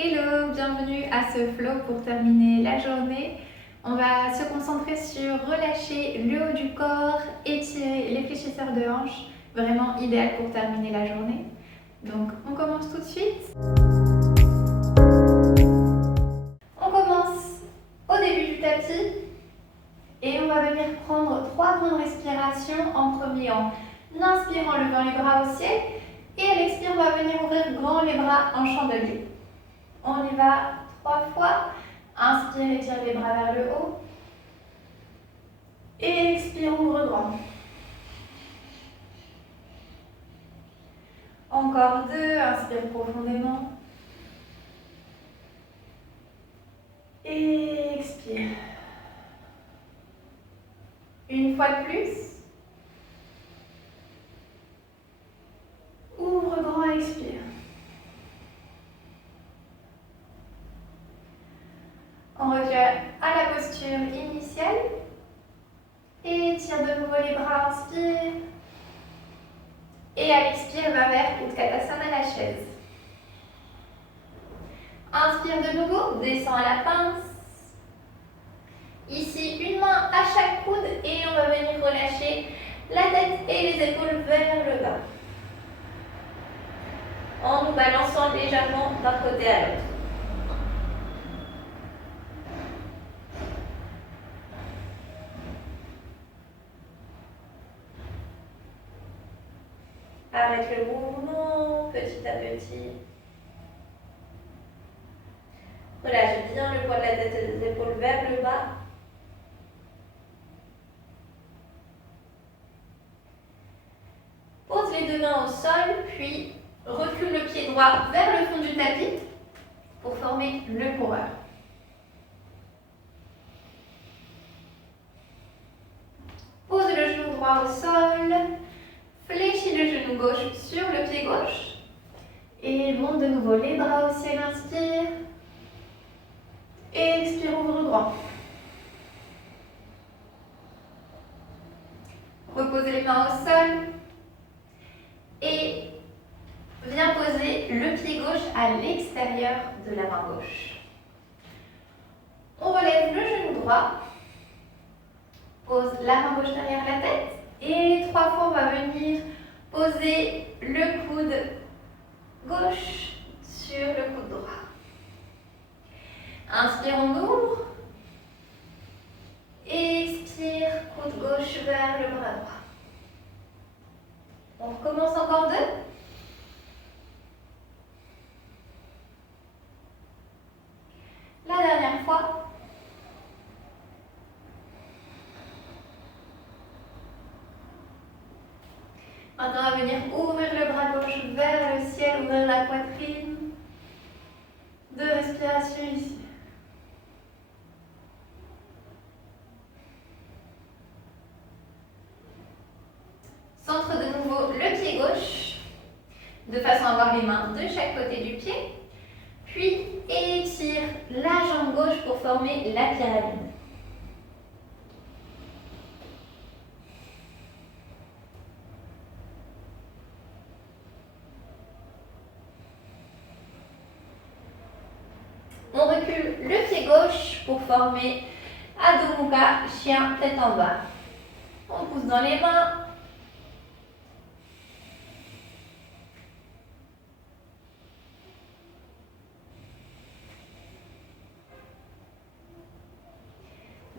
Hello, bienvenue à ce flow pour terminer la journée. On va se concentrer sur relâcher le haut du corps, étirer les fléchisseurs de hanches, vraiment idéal pour terminer la journée. Donc on commence tout de suite. On commence au début du tapis et on va venir prendre 3 grandes respirations. En premier, en inspirant, levant les bras au ciel, et à l'expire, on va venir ouvrir grand les bras en chandelier. On y va 3 fois. Inspire, étire les bras vers le haut. Et expire, ouvre grand. Encore 2. Inspire profondément. Et expire. Une fois de plus. Ouvre grand, expire. On revient à la posture initiale. Et tire de nouveau les bras, inspire. Et à l'expire, va vers Utkatasana, la chaise. Inspire de nouveau, descend à la pince. Ici, une main à chaque coude et on va venir relâcher la tête et les épaules vers le bas. En nous balançant légèrement d'un côté à l'autre. Arrête le mouvement petit à petit. Relâche bien le poids de la tête et des épaules vers le bas. Pose les 2 mains au sol, puis recule le pied droit vers le fond du tapis pour former le coureur. Pose le genou droit au sol, fléchis le genou gauche sur le pied gauche et monte de nouveau les bras au ciel, inspire. Et expire, ouvre grand. Reposez les mains au sol et viens poser le pied gauche à l'extérieur de la main gauche. On relève le genou droit, pose la main gauche derrière la tête et 3 fois on va venir poser le coude gauche sur le coude droit. Inspire, on ouvre. Expire, coude gauche vers le bras droit. On recommence encore 2. La dernière fois. Maintenant, on va venir ouvrir le bras gauche vers le ciel, ouvrir la poitrine. 2 respirations ici. Centre de nouveau le pied gauche, de façon à avoir les mains de chaque côté du pied. Puis étire la jambe gauche pour former la pyramide. On recule le pied gauche pour former Adho Mukha, chien tête en bas. On pousse dans les mains.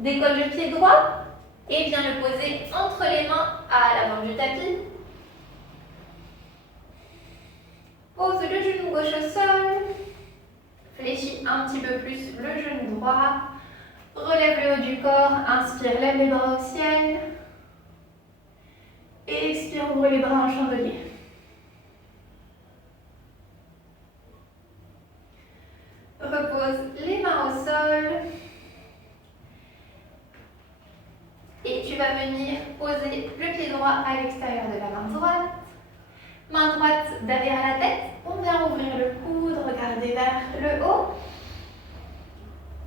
Décolle le pied droit et viens le poser entre les mains à l'avant du tapis. Pose le genou gauche au sol. Fléchis un petit peu plus le genou droit. Relève le haut du corps. Inspire, lève les bras au ciel. Et expire, ouvre les bras en chandelier. Repose les mains au sol. Et tu vas venir poser le pied droit à l'extérieur de la main droite. Main droite derrière la tête. On vient ouvrir le coude, regarder vers le haut.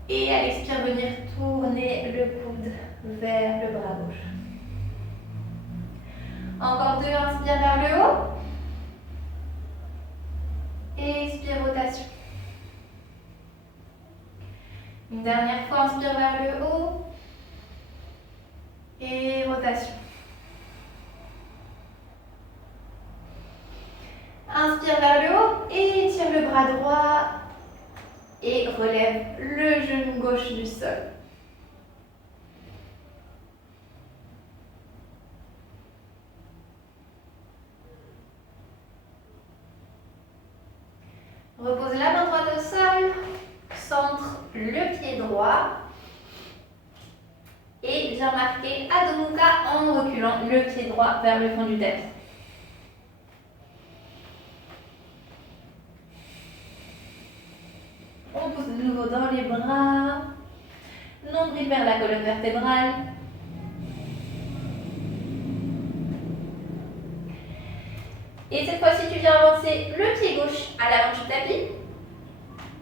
Et à l'expire, venir tourner le coude vers le bras gauche. Encore 2, inspire vers le haut. Et expire, rotation. Une dernière fois, inspire vers le haut. Et rotation. Inspire vers le haut et tire le bras droit. Et relève le genou gauche du sol. Repose la main droite au sol, centre le pied droit et viens marquer Adho Mukha en reculant le pied droit vers le fond du tapis. On pousse de nouveau dans les bras, nombril vers la colonne vertébrale. Et cette fois-ci, tu viens avancer le pied gauche à l'avant du tapis.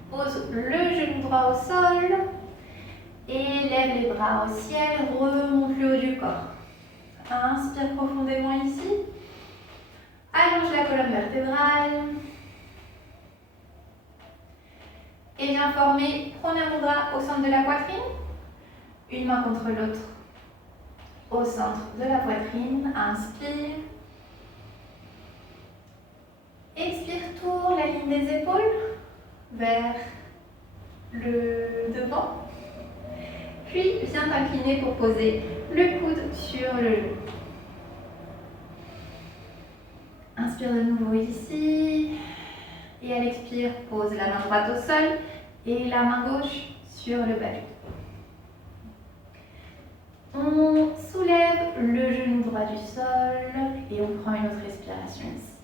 Pose le genou droit au sol. Et lève les bras au ciel. Remonte le haut du corps. Inspire profondément ici. Allonge la colonne vertébrale. Et viens former Pranay Mudra au centre de la poitrine. Une main contre l'autre. Au centre de la poitrine. Inspire. Expire, tourne la ligne des épaules vers le devant. Puis, viens t'incliner pour poser le coude sur le genou. Inspire de nouveau ici. Et à l'expire, pose la main droite au sol et la main gauche sur le bas. On soulève le genou droit du sol et on prend une autre respiration ici.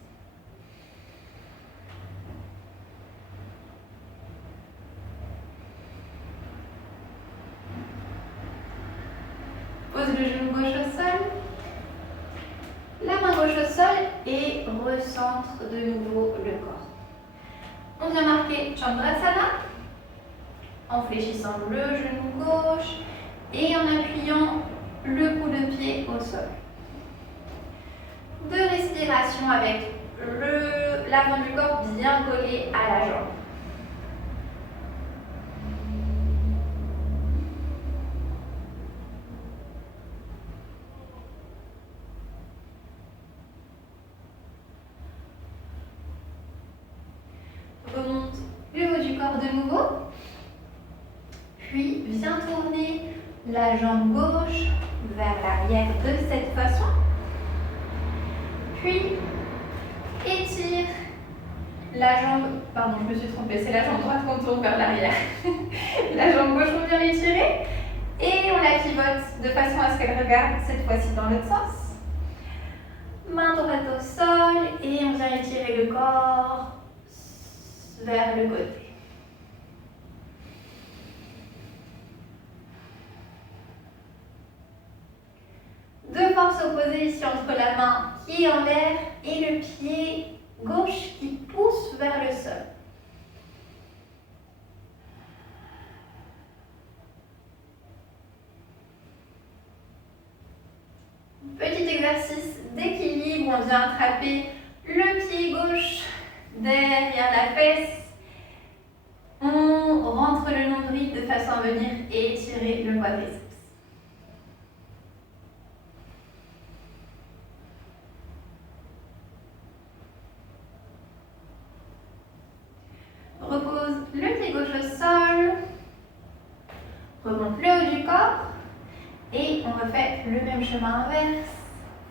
Pose le genou gauche au sol, la main gauche au sol et recentre de nouveau le corps. On vient marquer Chandrasana en fléchissant le genou gauche et en appuyant le bout de pied au sol. Deux respirations avec l'avant du corps bien collé à la jambe. Remonte le haut du corps de nouveau. Puis viens tourner la jambe gauche vers l'arrière de cette façon. Puis étire la jambe, pardon, je me suis trompée, c'est la jambe droite qu'on tourne vers l'arrière. La jambe gauche, on vient l'étirer et on la pivote de façon à ce qu'elle regarde cette fois-ci dans l'autre sens. Main droite au sol et on vient étirer le corps vers le côté. Deux forces opposées ici entre la main qui est en l'air et le pied gauche qui pousse vers le sol. Petit exercice d'équilibre, on vient attraper le pied gauche derrière la fesse. On rentre le nombril de façon à venir étirer le quadriceps. Repose le pied gauche au sol. Remonte le haut du corps. Et on refait le même chemin inverse.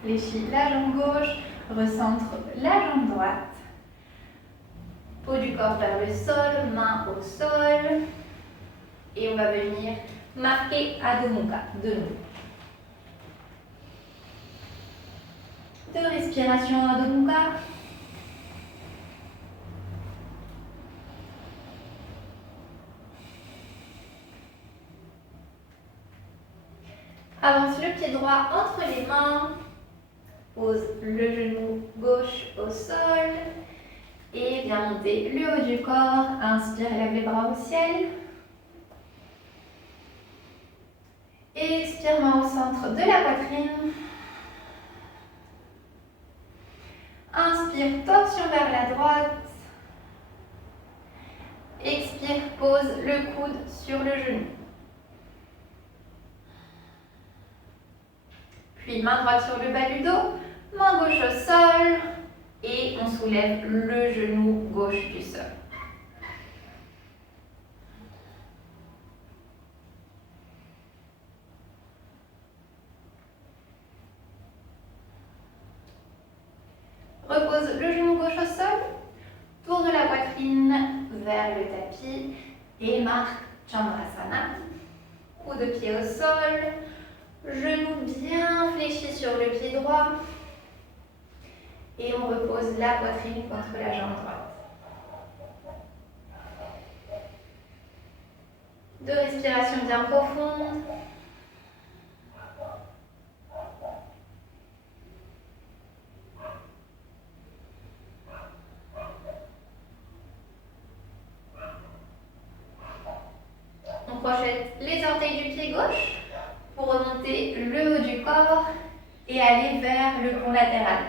Fléchis la jambe gauche, recentre la jambe droite. Haut du corps vers le sol, main au sol. Et on va venir marquer Adho Mukha de nouveau. Deux respirations Adho Mukha. Avance le pied droit entre les mains. Pose le genou gauche au sol. Et viens monter le haut du corps. Inspire, lève les bras au ciel. Expire, main au centre de la poitrine. Inspire, torsion vers la droite. Expire. expire, pose le coude sur le genou. Puis main droite sur le bas du dos, main gauche au sol et on soulève le genou gauche du sol. Repose le genou gauche au sol, tourne la poitrine vers le tapis et marque Chandrasana. Coup de pied au sol, genou bien fléchi sur le pied droit et on repose la poitrine contre la jambe droite. 2 respirations bien profondes. On projette les orteils du pied gauche pour remonter le haut du corps et aller vers le pont latéral.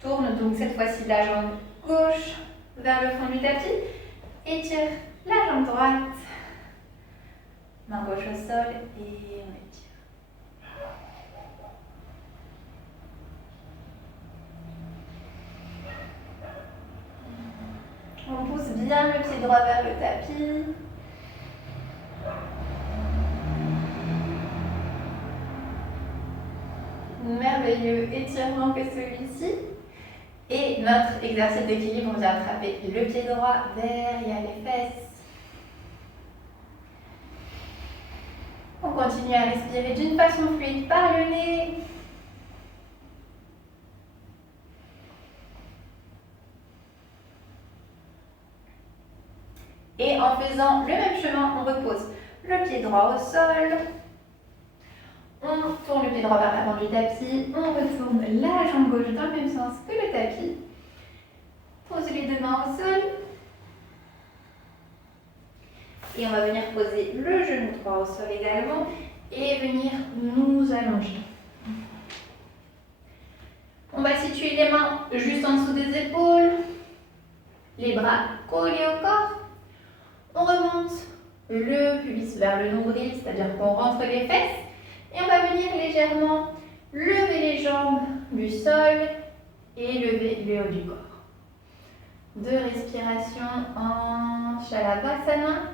Tourne donc cette fois-ci la jambe gauche vers le fond du tapis. Étire la jambe droite. Main gauche au sol et on étire. On pousse bien le pied droit vers le tapis. Merveilleux étirement que celui-ci. Et notre exercice d'équilibre, on vient attraper le pied droit derrière les fesses. On continue à respirer d'une façon fluide par le nez. Et en faisant le même chemin, on repose le pied droit au sol. On tourne le pied droit vers l'avant du tapis. On retourne la jambe gauche dans le même sens que le tapis. Pose les 2 mains au sol. Et on va venir poser le genou droit au sol également et venir nous allonger. On va situer les mains juste en dessous des épaules, les bras collés au corps. On remonte le pubis vers le nombril, c'est-à-dire qu'on rentre les fesses. Et on va venir légèrement lever les jambes du sol et lever le haut du corps. 2 respirations en Shalabhasana.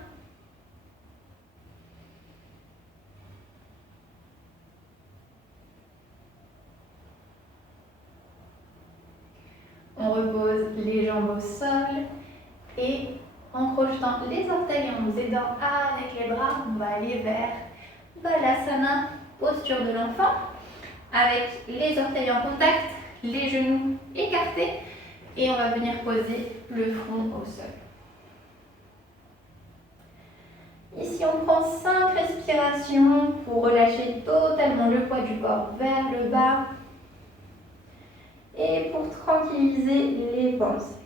On repose les jambes au sol et en projetant les orteils et en nous aidant avec les bras, on va aller vers Balasana, posture de l'enfant, avec les orteils en contact, les genoux écartés et on va venir poser le front au sol. Ici, on prend 5 respirations pour relâcher totalement le poids du corps vers le bas et pour tranquilliser les pensées.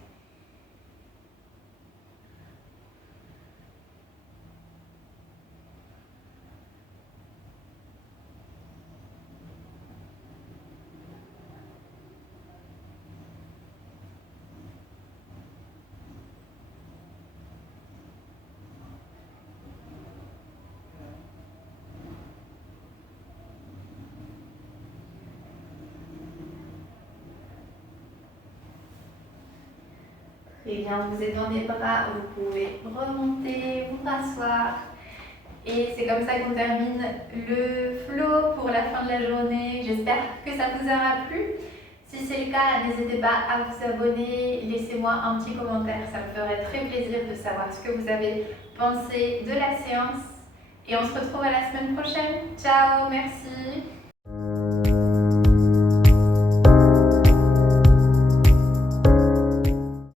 Et bien, vous êtes dans les bras, vous pouvez remonter, vous rasseoir. Et c'est comme ça qu'on termine le flow pour la fin de la journée. J'espère que ça vous aura plu. Si c'est le cas, n'hésitez pas à vous abonner, laissez-moi un petit commentaire, ça me ferait très plaisir de savoir ce que vous avez pensé de la séance. Et on se retrouve à la semaine prochaine. Ciao, merci.